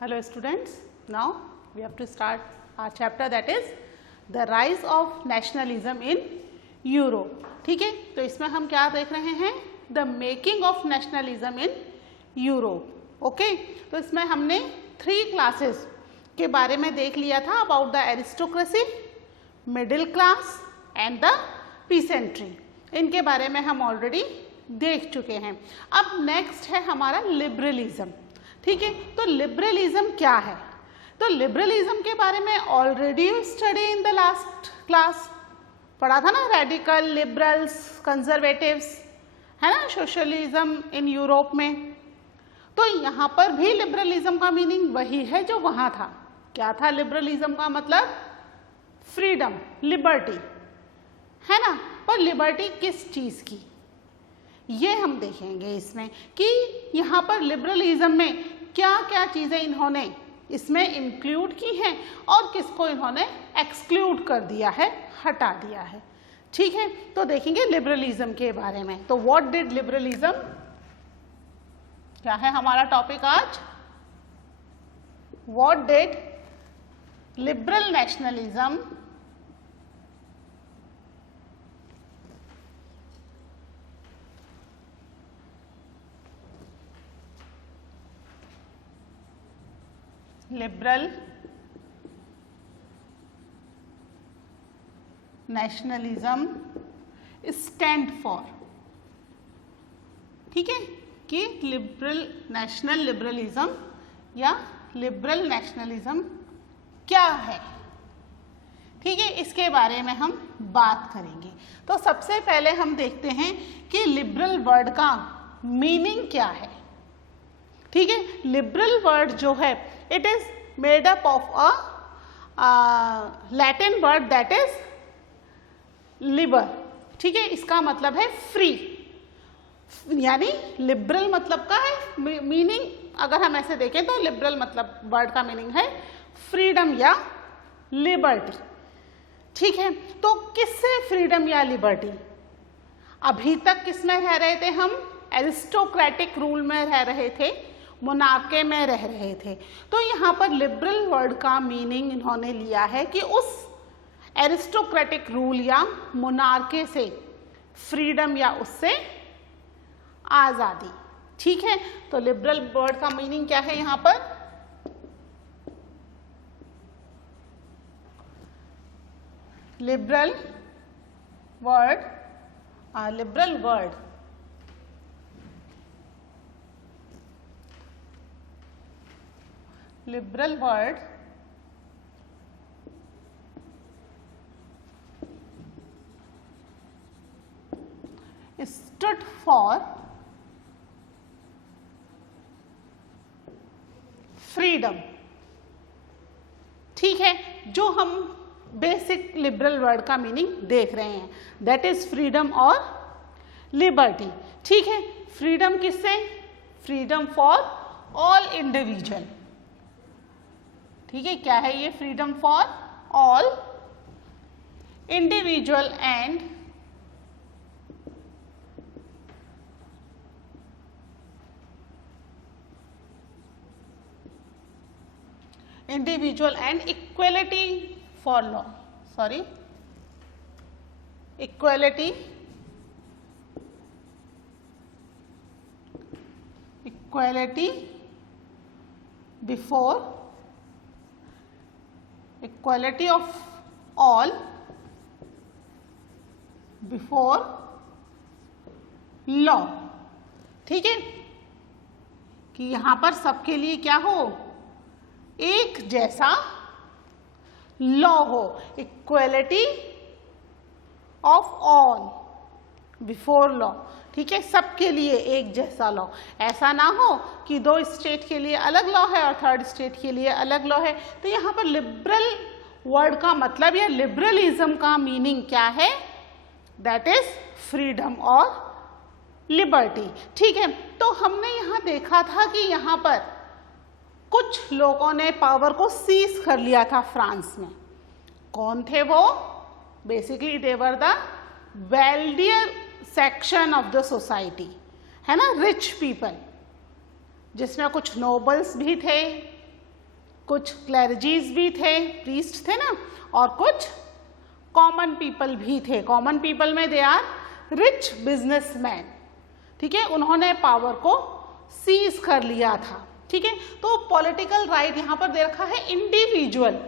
Hello students, now we have to start our chapter that is the rise of nationalism in Europe. ठीक है, तो इसमें हम क्या देख रहे हैं? The making of nationalism in Europe. Okay, तो इसमें हमने 3 क्लासेस के बारे में देख लिया था about the aristocracy, middle class and the peasantry. इनके बारे में हम ऑलरेडी देख चुके हैं. अब नेक्स्ट है हमारा लिबरलिज्म. ठीक है, तो लिबरलिज्म क्या है? तो लिबरलिज्म के बारे में already study in the last class पढ़ा था ना, रेडिकल, लिबरल्स, कंजर्वेटिव्स, है ना, सोशलिज्म इन यूरोप में. तो यहाँ पर भी लिबरलिज्म का मीनिंग वही है जो वहाँ था. क्या था लिबरलिज्म का मतलब? फ्रीडम, लिबर्टी, है ना. पर लिबर्टी किस चीज़ की, ये हम देखेंगे इसमें कि यहाँ पर लिबरलिज्म में क्या क्या चीज़ें इन्होंने इसमें इंक्लूड की हैं और किसको इन्होंने एक्सक्लूड कर दिया है, हटा दिया है. ठीक है, तो देखेंगे लिबरलिज्म के बारे में. तो व्हाट डिड लिबरलिज्म, क्या है हमारा टॉपिक आज? What did liberal nationalism liberal nationalism stand for. ठीक है, कि लिबरल नेशनल लिबरलिज्म या लिबरल नेशनलिज्म क्या है. ठीक है, इसके बारे में हम बात करेंगे. तो सबसे पहले हम देखते हैं कि लिबरल वर्ड का मीनिंग क्या है. ठीक है, लिबरल वर्ड जो है it is made up of a Latin word that is Libre. ठीक है, इसका मतलब है फ्री, यानी लिबरल मतलब का है मीनिंग. अगर हम ऐसे देखें तो लिबरल मतलब वर्ड का मीनिंग है फ्रीडम या लिबर्टी. ठीक है, तो किससे फ्रीडम या लिबर्टी? अभी तक किसमें रह रहे थे हम? एरिस्टोक्रेटिक रूल में रह रहे थे, मोनार्के में रह रहे थे. तो यहाँ पर लिबरल वर्ड का मीनिंग इन्होंने लिया है कि उस एरिस्टोक्रेटिक रूल या मोनार्के से फ्रीडम या उससे आज़ादी. ठीक है, तो लिबरल वर्ड का मीनिंग क्या है यहाँ पर? Liberal word liberal word stood for freedom. ठीक है, जो हम बेसिक लिबरल वर्ड का मीनिंग देख रहे हैं दैट इज फ्रीडम और लिबर्टी. ठीक है, फ्रीडम किससे? Freedom for all individual. ठीक है, क्या है ये? Freedom for all individual and equality for law. Equality before, equality of all before law. ठीक है, कि यहां पर सबके लिए क्या हो? एक जैसा लॉ हो. Equality of all before law. ठीक है, सबके लिए एक जैसा लॉ. ऐसा ना हो कि 2 स्टेट के लिए अलग लॉ है और 3rd स्टेट के लिए अलग लॉ है. तो यहाँ पर लिबरल वर्ड का मतलब या लिबरलिज्म का मीनिंग क्या है? दैट इज फ्रीडम और लिबर्टी. ठीक है, तो हमने यहाँ देखा था कि यहाँ पर कुछ लोगों ने पावर को सीज कर लिया था फ्रांस में. कौन थे वो? Basically they were the wealthier section of the society, है ना, रिच पीपल, जिसमें कुछ नोबल्स भी थे, कुछ क्लैरिजीज भी थे, प्रीस्ट थे ना, और कुछ कॉमन पीपल भी थे। कॉमन पीपल में दे आर रिच बिजनेसमैन, ठीक है, उन्होंने पावर को सीज कर लिया था, ठीक है। तो पॉलिटिकल राइट यहाँ पर दे रखा है इंडिविजुअल,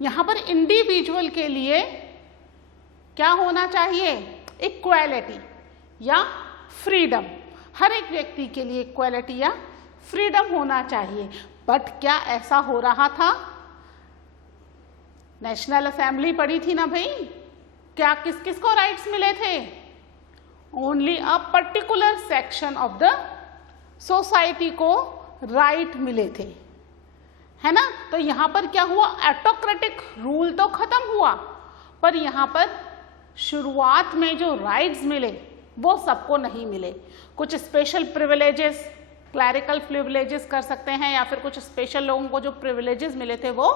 यहाँ पर इंडिविजुअल के लिए क्या होना चाहिए, इक्वालिटी या फ्रीडम, हर एक व्यक्ति के लिए इक्वालिटी या फ्रीडम होना चाहिए। बट क्या ऐसा हो रहा था? नेशनल असेंबली पड़ी थी ना भाई, क्या किस किस को राइट्स मिले थे? Only a particular section of the society को राइट मिले थे, है ना। तो यहाँ पर क्या हुआ, ऑटोक्रेटिक रूल तो खत्म हुआ, पर यहाँ पर शुरुआत में जो राइट्स मिले वो सबको नहीं मिले। कुछ स्पेशल प्रिविलेजेस, क्लैरिकल प्रिविलेजेस कर सकते हैं, या फिर कुछ स्पेशल लोगों को जो प्रिविलेजेस मिले थे वो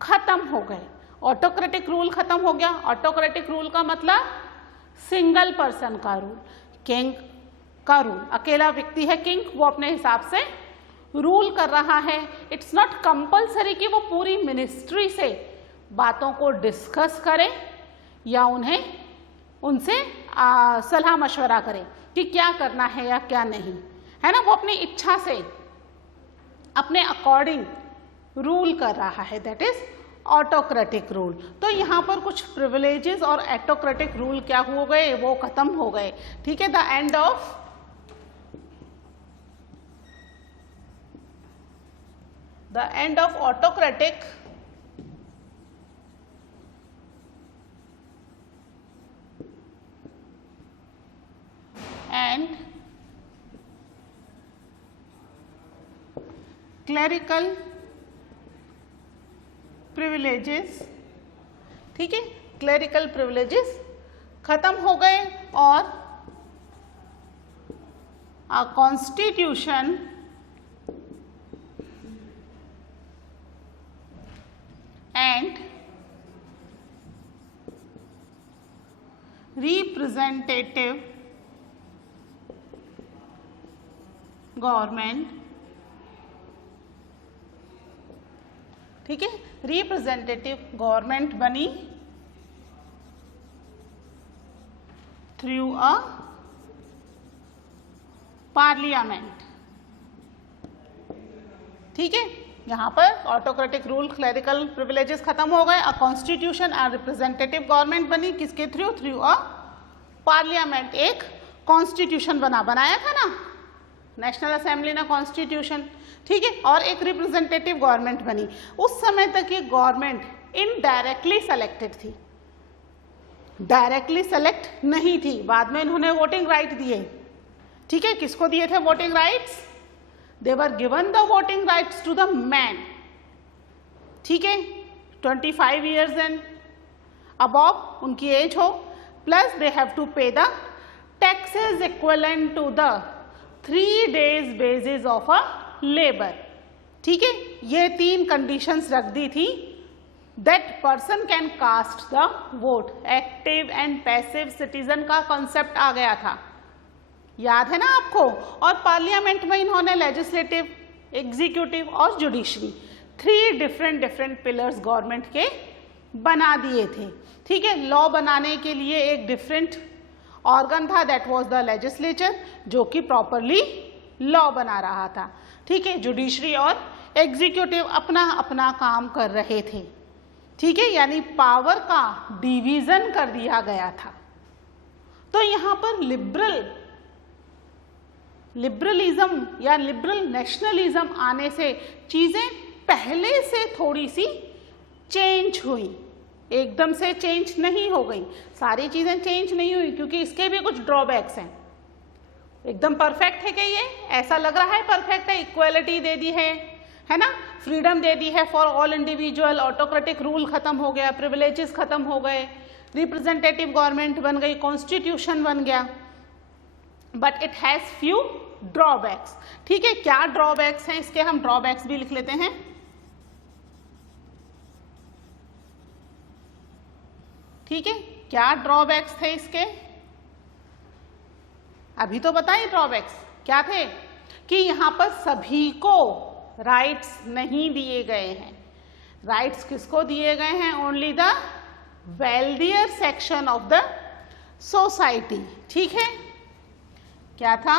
खत्म हो गए। ऑटोक्रेटिक रूल खत्म हो गया। ऑटोक्रेटिक रूल का मतलब सिंगल पर्सन का रूल, किंग का रूल, अकेला व्यक्ति है किंग, वो अपने हिसाब से रूल कर रहा है। इट्स नॉट कंपल्सरी कि वो पूरी मिनिस्ट्री से बातों को डिस्कस करे या उनसे सलाह मशवरा करे कि क्या करना है या क्या नहीं, है ना। वो अपनी इच्छा से अपने अकॉर्डिंग रूल कर रहा है, दैट इज ऑटोक्रेटिक रूल। तो यहाँ पर कुछ प्रिविलेजेस और ऑटोक्रेटिक रूल क्या हो गए, वो खत्म हो गए, ठीक है। The end of autocratic and clerical privileges, ठीक है, क्लरिकल प्रिविलेजेस खत्म हो गए और a constitution and representative government, ठीक है, रिप्रेजेंटेटिव गवर्नमेंट बनी थ्रू अ पार्लियामेंट, ठीक है। यहाँ पर ऑटोक्रेटिक रूल, क्लरिकल प्रिविलेजेस खत्म हो गए, a constitution and representative government बनी, किसके थ्रू अ पार्लियामेंट। एक कॉन्स्टिट्यूशन बनाया था ना नेशनल असेंबली ने कॉन्स्टिट्यूशन, ठीक है, और एक रिप्रेजेंटेटिव गवर्नमेंट बनी। उस समय तक ये गवर्नमेंट इनडायरेक्टली सेलेक्टेड थी, डायरेक्टली सेलेक्ट नहीं थी। बाद में इन्होंने वोटिंग राइट दिए, ठीक है। किसको दिए थे voting rights? They were given the voting rights to the man, ठीक है, 25 ईयर्स एंड अबव उनकी एज हो, plus they have to pay the taxes equivalent to the 3 days basis of a labour, ठीक है। ये 3 कंडीशंस रख दी थी। That person can cast the vote, active and passive citizen का कॉन्सेप्ट आ गया था, याद है ना आपको। और पार्लियामेंट में इन्होंने लेजिस्लेटिव, एग्जीक्यूटिव और जुडिशरी 3 डिफरेंट पिलर्स गवर्नमेंट के बना दिए थे, ठीक है। लॉ बनाने के लिए एक डिफरेंट ऑर्गन था, दैट वाज द लेजिस्लेचर, जो कि प्रॉपरली लॉ बना रहा था, ठीक है। जुडिशरी और एग्जीक्यूटिव अपना अपना काम कर रहे थे, ठीक है, यानी पावर का डिवीजन कर दिया गया था। तो यहाँ पर लिबरलिज्म या लिबरल नेशनलिज्म आने से चीजें पहले से थोड़ी सी चेंज हुई, एकदम से चेंज नहीं हो गई, सारी चीजें चेंज नहीं हुई, क्योंकि इसके भी कुछ ड्रॉबैक्स हैं। एकदम परफेक्ट है क्या ये? ऐसा लग रहा है परफेक्ट है, इक्वालिटी दे दी है ना, फ्रीडम दे दी है for all individual, autocratic rule खत्म हो गया, प्रिविलेजेस खत्म हो गए, रिप्रेजेंटेटिव गवर्नमेंट बन गई, कॉन्स्टिट्यूशन बन गया, but it has few drawbacks, ठीक है। क्या ड्रॉबैक्स हैं इसके? हम ड्रॉबैक्स भी लिख लेते हैं, ठीक है। क्या ड्रॉबैक्स थे इसके? अभी तो बताइए ड्रॉबैक्स क्या थे। कि यहाँ पर सभी को राइट्स नहीं दिए गए हैं। राइट्स किसको दिए गए हैं? Only the wealthier section of the society. ठीक है, क्या था?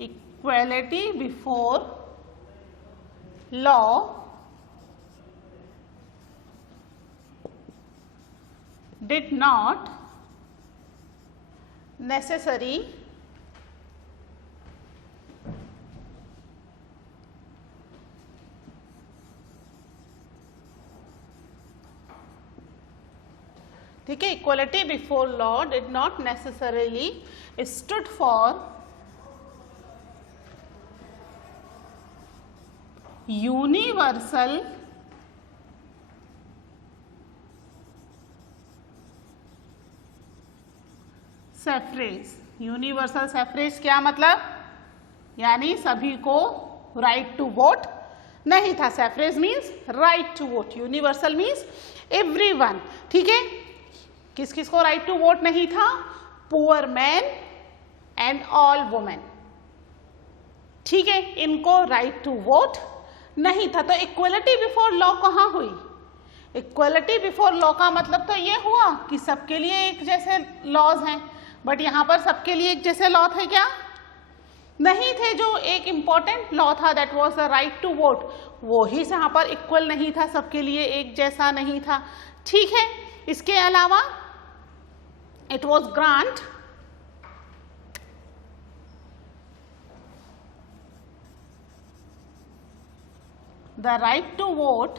Equality before law did not necessary ठीक है, equality before law did not necessarily stood for universal suffrage. Universal suffrage क्या मतलब? यानी सभी को राइट टू वोट नहीं था। Suffrage means right to vote, universal means everyone. ठीक है, किस किस को राइट टू वोट नहीं था? Poor man and all women. ठीक है, इनको राइट टू वोट नहीं था। तो इक्वलिटी बिफोर लॉ कहाँ हुई? इक्वलिटी बिफोर लॉ का मतलब तो ये हुआ कि सबके लिए एक जैसे लॉज हैं, बट यहाँ पर सबके लिए एक जैसे लॉ थे क्या? नहीं थे। जो एक इम्पॉर्टेंट लॉ था that was the right to vote, वो ही यहाँ पर इक्वल नहीं था, सबके लिए एक जैसा नहीं था। ठीक है, इसके अलावा it was grant the right to vote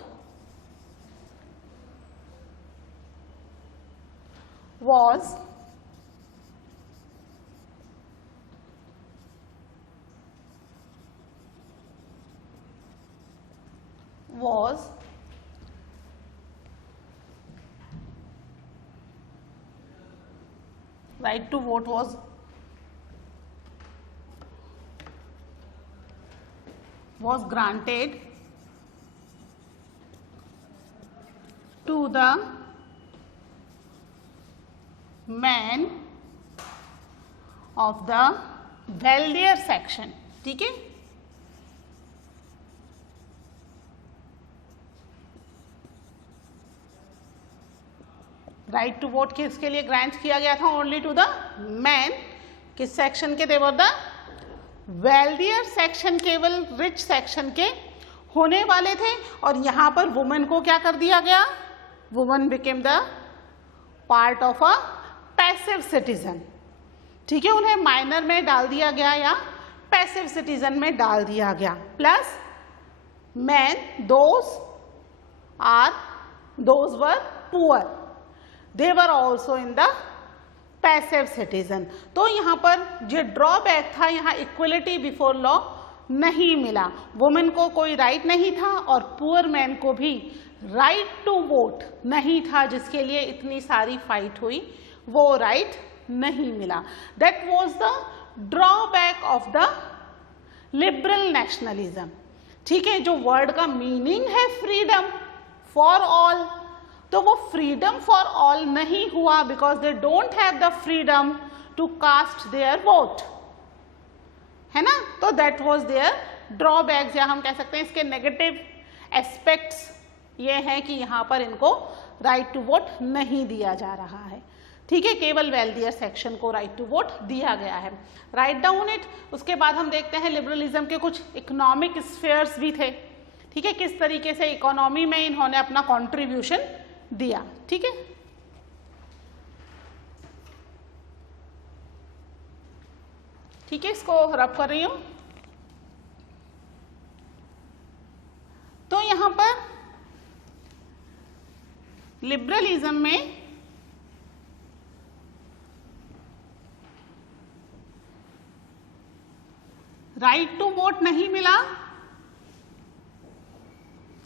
was right to vote was granted to the men of the wealthier section। ठीक है, राइट टू वोट किसके लिए ग्रांट किया गया था? Only to the man. किस सेक्शन के? They were the wealthier section, केवल रिच सेक्शन के होने वाले थे। और यहाँ पर वुमेन को क्या कर दिया गया? Women became the part of a passive citizen. ठीक है, उन्हें माइनर में डाल दिया गया या पैसिव सिटीजन में डाल दिया गया। Plus man those were poor, they were also in the passive citizen. तो यहाँ पर जो ड्रॉबैक था, यहाँ इक्वलिटी बिफोर लॉ नहीं मिला। वुमेन को कोई राइट नहीं था और पुअर मैन को भी राइट टू वोट नहीं था, जिसके लिए इतनी सारी फाइट हुई, वो राइट नहीं मिला। That was the drawback of the liberal nationalism. ठीक है, जो वर्ड का मीनिंग है फ्रीडम फॉर ऑल, तो वो फ्रीडम फॉर ऑल नहीं हुआ, because they don't have the freedom to cast their vote, है ना। तो दैट वॉज देयर ड्रॉबैक्स, या हम कह सकते हैं इसके नेगेटिव एस्पेक्ट्स ये है कि यहाँ पर इनको राइट टू वोट नहीं दिया जा रहा है। ठीक है, केवल वेल्दियर सेक्शन को राइट टू वोट दिया गया है। Write down it. उसके बाद हम देखते हैं लिबरलिज्म के कुछ इकोनॉमिक स्फेयर्स भी थे। ठीक है, किस तरीके से इकोनॉमी में इन्होंने अपना कॉन्ट्रीब्यूशन दिया। ठीक है, ठीक है, इसको रब कर रही हूं। तो यहां पर लिबरलिज्म में राइट टू वोट नहीं मिला,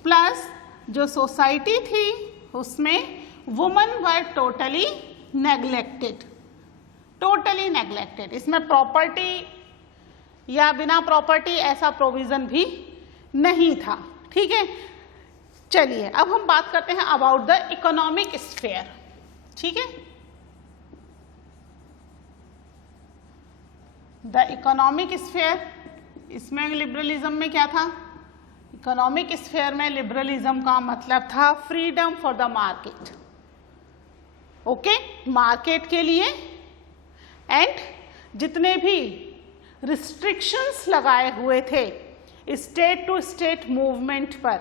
प्लस जो सोसाइटी थी उसमें women were totally neglected, totally neglected. इसमें प्रॉपर्टी या बिना प्रॉपर्टी ऐसा प्रोविजन भी नहीं था। ठीक है, चलिए अब हम बात करते हैं अबाउट द इकोनॉमिक स्फेयर। ठीक है, द इकोनॉमिक स्फेयर, इसमें लिबरलिज्म में क्या था, इकोनॉमिक स्फेयर में लिबरलिज्म का मतलब था freedom for the market, okay, market के लिए, एंड जितने भी रिस्ट्रिक्शंस लगाए हुए थे स्टेट टू स्टेट मूवमेंट पर,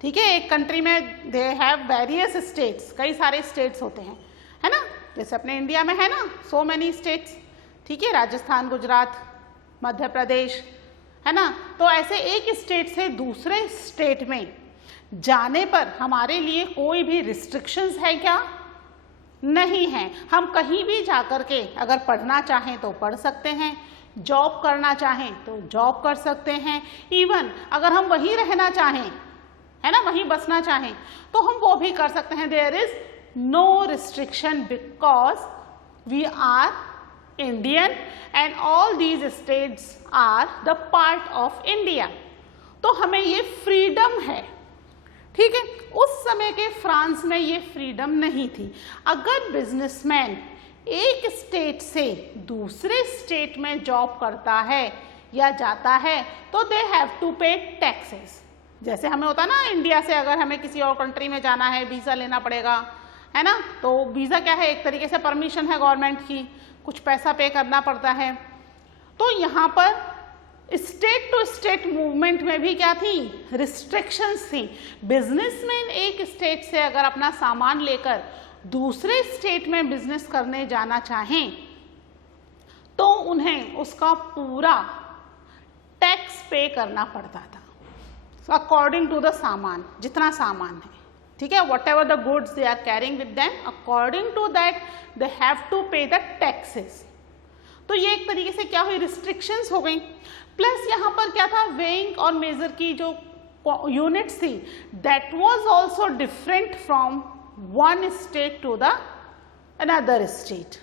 ठीक है, एक कंट्री में दे हैव वेरियस स्टेट्स, कई सारे स्टेट्स होते हैं, है ना, जैसे अपने इंडिया में है ना सो मैनी स्टेट्स, ठीक है, राजस्थान, गुजरात, मध्य प्रदेश, है ना, तो ऐसे एक स्टेट से दूसरे स्टेट में जाने पर हमारे लिए कोई भी रिस्ट्रिक्शंस है क्या, नहीं है। हम कहीं भी जाकर के अगर पढ़ना चाहें तो पढ़ सकते हैं, जॉब करना चाहें तो जॉब कर सकते हैं, इवन अगर हम वहीं रहना चाहें, है ना, वहीं बसना चाहें तो हम वो भी कर सकते हैं। There is no restriction because we are Indian and all these states are the part of India, तो हमें ये फ्रीडम है, ठीक है। उस समय के फ्रांस में ये फ्रीडम नहीं थी। अगर बिजनेसमैन एक स्टेट से दूसरे स्टेट में जॉब करता है या जाता है तो दे हैव टू पे टैक्सेस, जैसे हमें होता ना इंडिया से अगर हमें किसी और कंट्री में जाना है वीज़ा लेना पड़ेगा, है ना, तो वीज़ा क्या है, एक तरीके से परमिशन है गवर्नमेंट की, कुछ पैसा पे करना पड़ता है। तो यहाँ पर स्टेट टू स्टेट मूवमेंट में भी क्या थी, रिस्ट्रिक्शंस थी। बिजनेसमैन एक स्टेट से अगर अपना सामान लेकर दूसरे स्टेट में बिजनेस करने जाना चाहें तो उन्हें उसका पूरा टैक्स पे करना पड़ता था अकॉर्डिंग टू द सामान, जितना सामान है, ठीक है, whatever the goods they are carrying with them, according to that they have to pay the taxes. तो ये एक तरीके से क्या हुई, रिस्ट्रिक्शंस हो गई। प्लस यहाँ पर क्या था, वेइंग और मेजर की जो यूनिट्स थी that was also different from one state to the another state,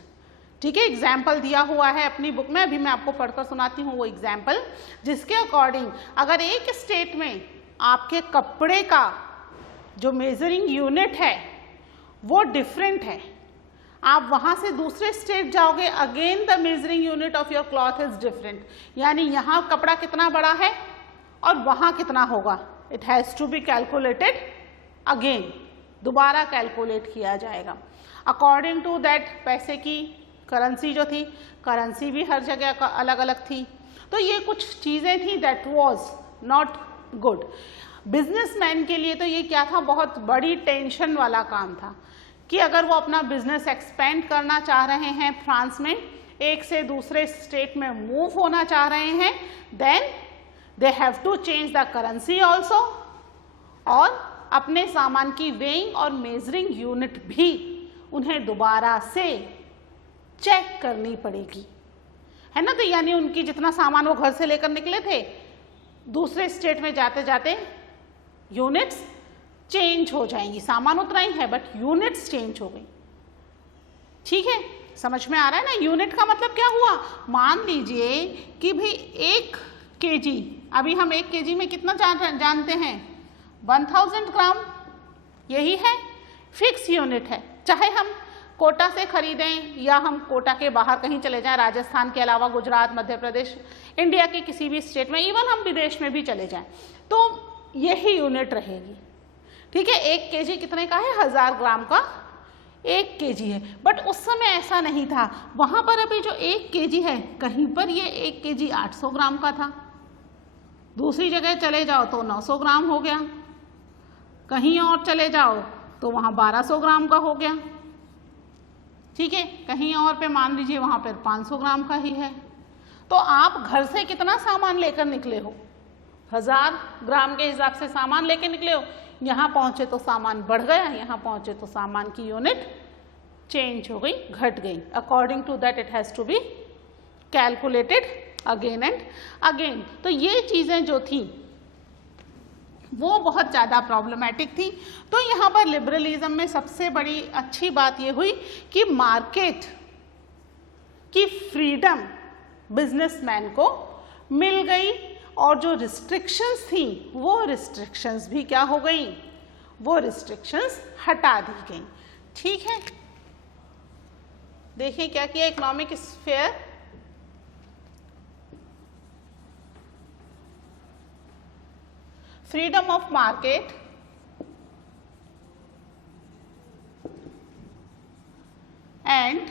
ठीक है। एग्जाम्पल दिया हुआ है अपनी बुक में, अभी मैं आपको पढ़कर सुनाती हूँ वो एग्जाम्पल, जिसके अकॉर्डिंग अगर एक स्टेट में आपके कपड़े का जो मेजरिंग यूनिट है वो डिफरेंट है, आप वहाँ से दूसरे स्टेट जाओगे, again the measuring unit of your cloth is different, यानी यहाँ कपड़ा कितना बड़ा है और वहाँ कितना होगा, it has to be calculated again, दोबारा कैलकुलेट किया जाएगा अकॉर्डिंग टू दैट। पैसे की करेंसी जो थी, करेंसी भी हर जगह अलग अलग थी, तो ये कुछ चीज़ें थी that was not good. Businessman के लिए तो ये क्या था, बहुत बड़ी टेंशन वाला काम था कि अगर वो अपना बिजनेस एक्सपेंड करना चाह रहे हैं फ्रांस में, एक से दूसरे स्टेट में मूव होना चाह रहे हैं, then they have to change the currency also, और अपने सामान की वेइंग और मेजरिंग यूनिट भी उन्हें दोबारा से चेक करनी पड़ेगी, है ना। तो यानी उनकी जितना सामान वो घर से लेकर निकले थे, दूसरे स्टेट में जाते जाते यूनिट्स चेंज हो जाएंगी, सामान उतना ही है बट यूनिट्स चेंज हो गई, ठीक है, समझ में आ रहा है ना। यूनिट का मतलब क्या हुआ, मान लीजिए कि भाई 1 kg, अभी हम 1 kg में कितना जानते हैं, 1000 ग्राम, यही है, फिक्स यूनिट है। चाहे हम कोटा से खरीदें या हम कोटा के बाहर कहीं चले जाएं, राजस्थान के अलावा गुजरात, मध्य प्रदेश, इंडिया के किसी भी स्टेट में, इवन हम विदेश में भी चले जाएं, तो यही यूनिट रहेगी, ठीक है। 1 kg कितने का है, 1000 ग्राम का 1 kg है, बट उस समय ऐसा नहीं था। वहाँ पर अभी जो 1 kg है, कहीं पर ये 1 kg 800 ग्राम का था, दूसरी जगह चले जाओ तो 900 ग्राम हो गया, कहीं और चले जाओ तो वहाँ 1200 ग्राम का हो गया, ठीक है, कहीं और पे मान लीजिए वहाँ पर 500 ग्राम का ही है। तो आप घर से कितना सामान लेकर निकले हो, 1000 ग्राम के हिसाब से सामान लेकर निकले हो, यहाँ पहुँचे तो सामान बढ़ गया, यहाँ पहुँचे तो सामान की यूनिट चेंज हो गई, घट गई, according to that it has to be calculated again and again. तो ये चीज़ें जो थी वो बहुत ज़्यादा प्रॉब्लमेटिक थी। तो यहाँ पर लिबरलिज्म में सबसे बड़ी अच्छी बात ये हुई कि मार्केट की फ्रीडम बिजनेसमैन को मिल गई, और जो रिस्ट्रिक्शंस थी वो रिस्ट्रिक्शंस भी क्या हो गई, वो रिस्ट्रिक्शंस हटा दी गई, ठीक है। देखिए क्या किया, economic sphere freedom of market and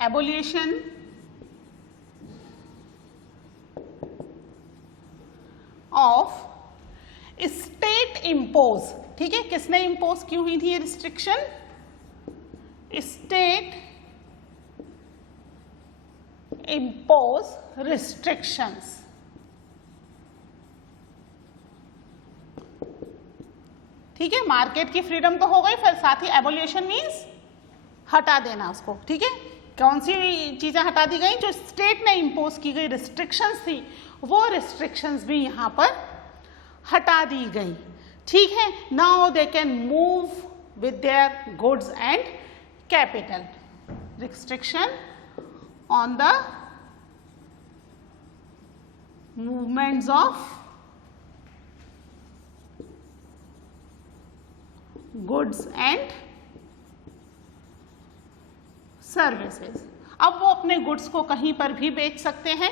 abolition of state impose, ठीक है, किसने इम्पोज की हुई थी ये रिस्ट्रिक्शन? State impose restrictions. ठीक है, मार्केट की फ्रीडम तो हो गई, फिर साथ ही एबोल्यूशन मीन्स हटा देना उसको। ठीक है, कौन सी चीजें हटा दी गई? जो स्टेट ने इम्पोज की गई रिस्ट्रिक्शंस थी, वो रिस्ट्रिक्शंस भी यहां पर हटा दी गई। ठीक है, now they can move with their goods and capital. Restriction on the movements of goods and services. अब वो अपने गुड्स को कहीं पर भी बेच सकते हैं,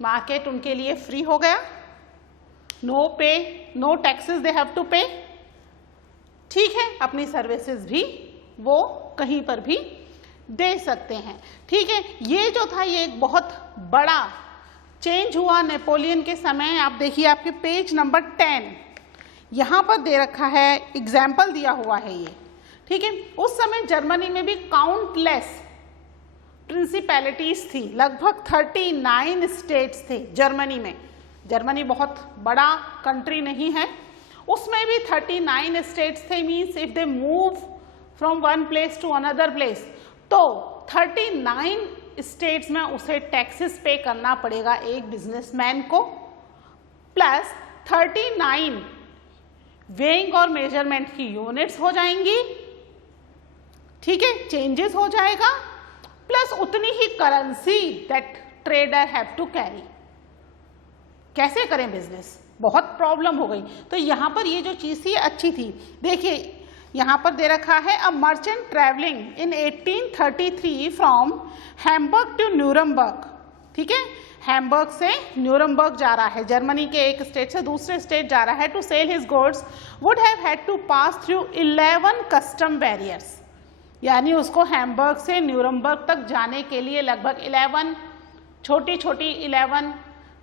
मार्केट उनके लिए फ्री हो गया, no pay, no taxes they have to pay. ठीक है, अपनी सर्विसेज भी वो कहीं पर भी दे सकते हैं। ठीक है, ये जो था ये एक बहुत बड़ा चेंज हुआ नेपोलियन के समय। आप देखिए आपके पेज नंबर 10 यहाँ पर दे रखा है, एग्जाम्पल दिया हुआ है ये। ठीक है, उस समय जर्मनी में भी काउंटलेस प्रिंसिपैलिटीज थी, लगभग 39 स्टेट्स थे जर्मनी में। जर्मनी बहुत बड़ा कंट्री नहीं है, उसमें भी 39 स्टेट्स थे। Means if they move from one place to another place, तो 39 स्टेट्स में उसे टैक्सेस पे करना पड़ेगा एक बिजनेसमैन को, प्लस 39 वेइंग और मेजरमेंट की यूनिट्स हो जाएंगी। ठीक है, चेंजेस हो जाएगा, प्लस उतनी ही currency that trader have to carry. कैसे करें बिजनेस, बहुत प्रॉब्लम हो गई। तो यहाँ पर ये जो चीज़ थी अच्छी थी। देखिए यहाँ पर दे रखा है, a merchant travelling in 1833 from Hamburg to Nuremberg. ठीक है, हैम्बर्ग से न्यूरमबर्ग जा रहा है, जर्मनी के एक स्टेट से दूसरे स्टेट जा रहा है, to sell his goods would have had to pass through 11 custom barriers. यानी उसको हैम्बर्ग से न्यूरमबर्ग तक जाने के लिए लगभग 11 छोटी छोटी 11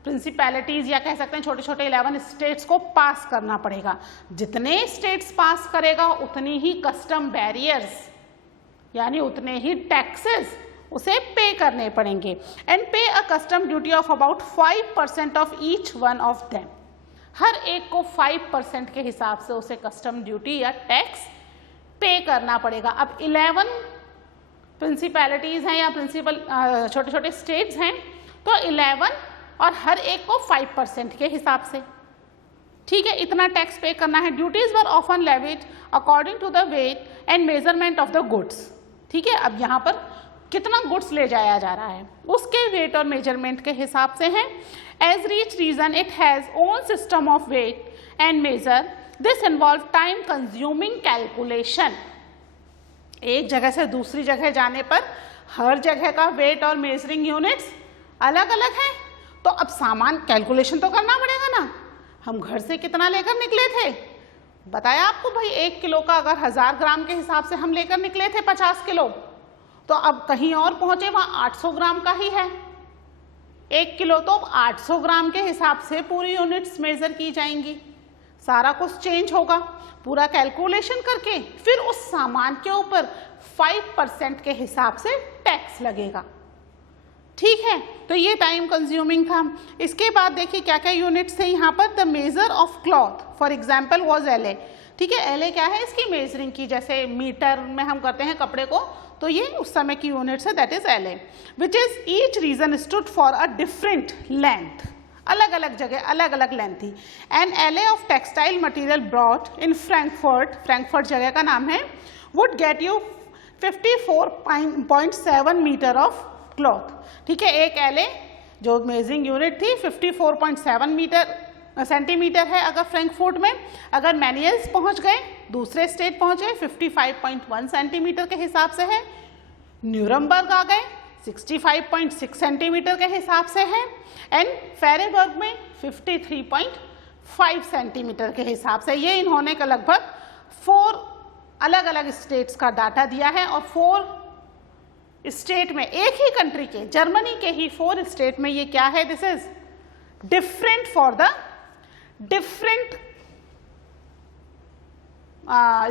प्रिंसिपैलिटीज या कह सकते हैं छोटे छोटे 11 स्टेट्स को पास करना पड़ेगा। जितने स्टेट्स पास करेगा उतनी ही कस्टम बैरियर्स यानी उतने ही टैक्सेस उसे पे करने पड़ेंगे। And pay a custom duty of about 5% of each one of them. हर एक को 5% के हिसाब से उसे कस्टम ड्यूटी या टैक्स पे करना पड़ेगा। अब 11 प्रिंसिपैलिटीज हैं या प्रिंसिपल छोटे छोटे स्टेट्स हैं, तो 11 और हर एक को 5% के हिसाब से। ठीक है, इतना टैक्स पे करना है। Duties were often levied according to the weight and measurement of the goods. ठीक है, अब यहाँ पर कितना गुड्स ले जाया जा रहा है उसके वेट और मेजरमेंट के हिसाब से है। As each region it has own system of weight and measure, this involve time consuming calculation. एक जगह से दूसरी जगह जाने पर हर जगह का वेट और मेजरिंग यूनिट्स अलग अलग है, तो अब सामान कैलकुलेशन तो करना पड़ेगा ना। हम घर से कितना लेकर निकले थे, बताया आपको भाई 1 किलो का अगर 1000 ग्राम के हिसाब से हम लेकर निकले थे 50 किलो, तो अब कहीं और पहुंचे वहाँ 800 ग्राम का ही है 1 किलो, तो अब 800 ग्राम के हिसाब से पूरी यूनिट्स मेजर की जाएंगी। सारा कुछ चेंज होगा, पूरा कैलकुलेशन करके फिर उस सामान के ऊपर 5% के हिसाब से टैक्स लगेगा। ठीक है, तो ये टाइम कंज्यूमिंग था। इसके बाद देखिए क्या क्या यूनिट्स थे यहाँ पर। The measure of cloth for example was LA। ठीक है, LA क्या है, इसकी मेजरिंग की, जैसे मीटर में हम करते हैं कपड़े को, तो ये उस समय की यूनिट्स है, that is LA, which is each region stood for a different length. अलग अलग जगह अलग अलग लेंथ थी। And LA of textile material brought in Frankfurt, Frankfurt जगह का नाम है, would get you 54.7 metre of cloth. ठीक है, एक LA जो मेजरिंग यूनिट थी 54.7 सेंटीमीटर है अगर फ्रैंकफर्ट में। अगर मैनियल्स पहुंच गए, दूसरे स्टेट पहुंचे 55.1 सेंटीमीटर के हिसाब से है। न्यूरमबर्ग आ गए 65.6 सेंटीमीटर के हिसाब से है एंड फेरेबर्ग में 53.5 सेंटीमीटर के हिसाब से। ये इन्होंने का लगभग 4 अलग अलग स्टेट्स का डाटा दिया है और 4 स्टेट में, एक ही कंट्री के, जर्मनी के ही 4 स्टेट में ये क्या है, this is different for the different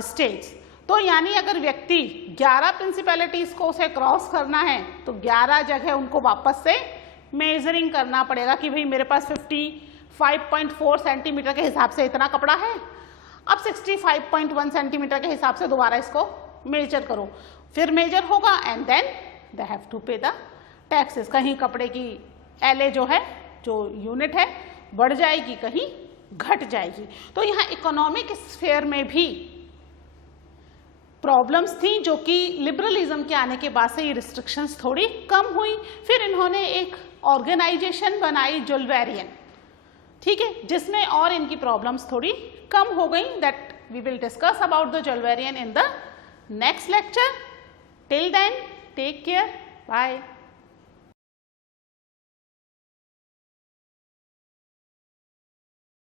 states. तो यानी अगर व्यक्ति 11 प्रिंसिपैलिटीज को उसे क्रॉस करना है तो 11 जगह उनको वापस से मेजरिंग करना पड़ेगा कि भाई मेरे पास 55.4 सेंटीमीटर के हिसाब से इतना कपड़ा है, अब 65.1 सेंटीमीटर के हिसाब से दोबारा इसको मेजर करो, फिर मेजर होगा and then they have to pay the taxes. कहीं कपड़े की LA जो है, जो यूनिट है, बढ़ जाएगी, कहीं घट जाएगी। तो यहाँ इकोनॉमिक स्फेयर में भी प्रॉब्लम्स थी जो कि लिबरलिज्म के आने के बाद से ये रिस्ट्रिक्शंस थोड़ी कम हुई। फिर इन्होंने एक ऑर्गेनाइजेशन बनाई जुल्वेरियन, ठीक है, जिसमें और इनकी प्रॉब्लम्स थोड़ी कम हो गई। That we will discuss about the Zollverein in the next lecture. Till then, take care. Bye.